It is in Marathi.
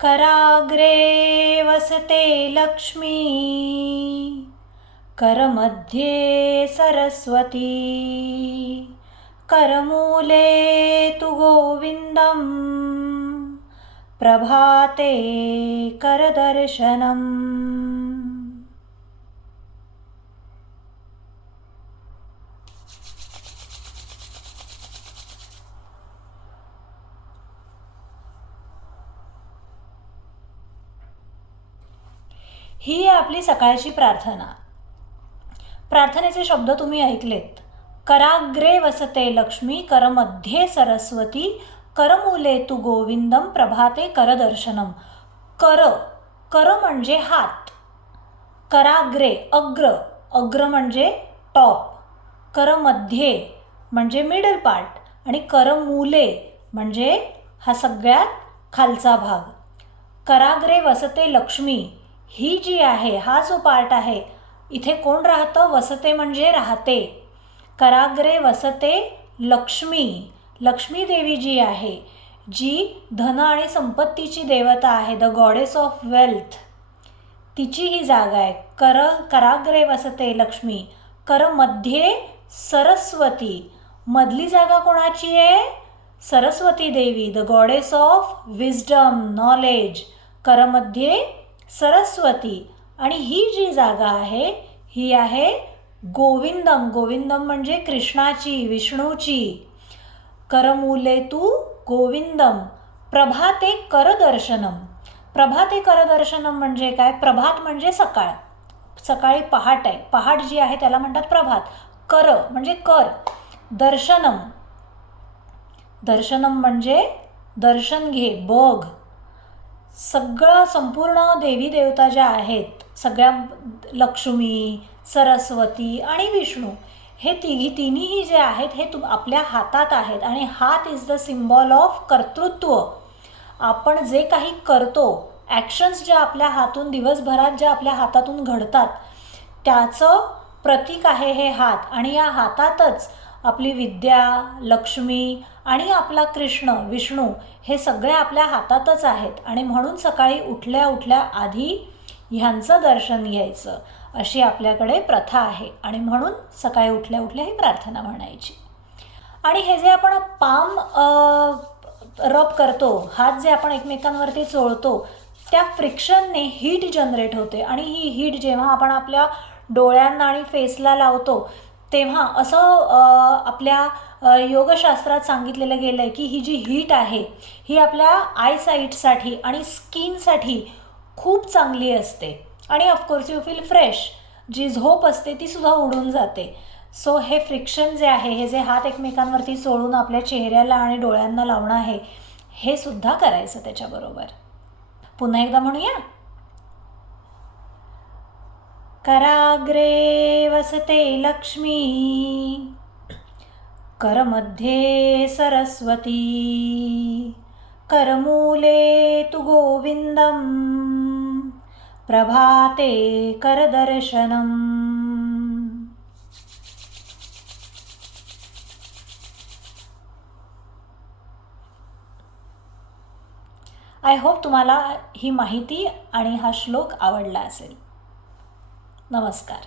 कराग्रे वसते लक्ष्मी। करमध्ये सरस्वती। करमूले तु गोविन्दं प्रभाते करदर्शनम्। ही आहे आपली सकाळची प्रार्थना. प्रार्थनेचे शब्द तुम्ही ऐकलेत. कराग्रे वसते लक्ष्मी करमध्ये सरस्वती करमुले तू गोविंदम प्रभाते करदर्शनम. कर कर म्हणजे हात. कराग्रे अग्र अग्र म्हणजे टॉप. करमध्ये म्हणजे मिडल पार्ट आणि करमुले म्हणजे हा सगळ्यात खालचा भाग. कराग्रे वसते लक्ष्मी ही जी आहे हा जो पार्ट आहे इथे कोण राहतं? वसते म्हणजे राहते. कराग्रे वसते लक्ष्मी. लक्ष्मी देवी जी आहे जी धन आणि संपत्तीची देवता आहे द गॉडेस ऑफ वेल्थ तिची ही जागा आहे. कर कराग्रे वसते लक्ष्मी. कर मध्ये सरस्वती. मधली जागा कोणाची आहे? सरस्वती देवी the goddess of wisdom knowledge करमध्ये Saraswati. आणि ही जी जागा आहे ही आहे गोविंदम. गोविंदम म्हणजे कृष्णाची विष्णूची. करमूले तू गोविंदम. प्रभाते करदर्शनम. प्रभाते करदर्शनम म्हणजे काय? प्रभात म्हणजे सकाळ. सकाळी पहाट आहे. पहाट जी आहे त्याला म्हणतात प्रभात. कर म्हणजे कर. दर्शनम. दर्शनम म्हणजे दर्शन घे बघ. सगळं संपूर्ण देवी देवता ज्या आहेत सगळ्या लक्ष्मी सरस्वती आणि विष्णू हे तिघी तिन्हीही जे आहेत हे तुम आपल्या हातात आहेत आणि हात इज द सिम्बॉल ऑफ कर्तृत्व. आपण जे काही करतो ॲक्शन्स ज्या आपल्या हातून दिवसभरात ज्या आपल्या हातातून घडतात त्याचं प्रतीक आहे हे हात आणि या हातातच आपली विद्या लक्ष्मी आणि आपला कृष्ण विष्णू हे सगळे आपल्या हातातच आहेत. आणि म्हणून सकाळी उठल्या उठल्या आधी ह्यांचं दर्शन घ्यायचं अशी आपल्याकडे प्रथा आहे. आणि म्हणून सकाळी उठल्या उठल्या ही प्रार्थना म्हणायची. आणि हे जे आपण पाम रब करतो हात जे आपण एकमेकांवरती चोळतो त्या फ्रिक्शनने हीट जनरेट होते. आणि ही हीट जेव्हा आपण आपल्या डोळ्यांना आणि फेसला लावतो तेव्हा असं आपल्या योगशास्त्रात सांगितलेलं गेलं आहे की ही जी हीट आहे ही आपल्या आयसाईटसाठी आणि स्किनसाठी खूप चांगली असते. आणि of course you feel fresh जी झोप असते ती सुद्धा उडून जाते. सो हे फ्रिक्शन जे आहे हे जे हात एकमेकांवरती सोडून आपल्या चेहऱ्याला आणि डोळ्यांना लावणं आहे हे सुद्धा करायचं त्याच्याबरोबर. पुन्हा एकदा म्हणूया? कराग्रे वसते लक्ष्मी। करमध्ये सरस्वती। करमूले तु गोविंदम प्रभाते करदर्शनम। आय होप तुम्हाला ही माहिती आणि हा श्लोक आवडला असेल. नमस्कार.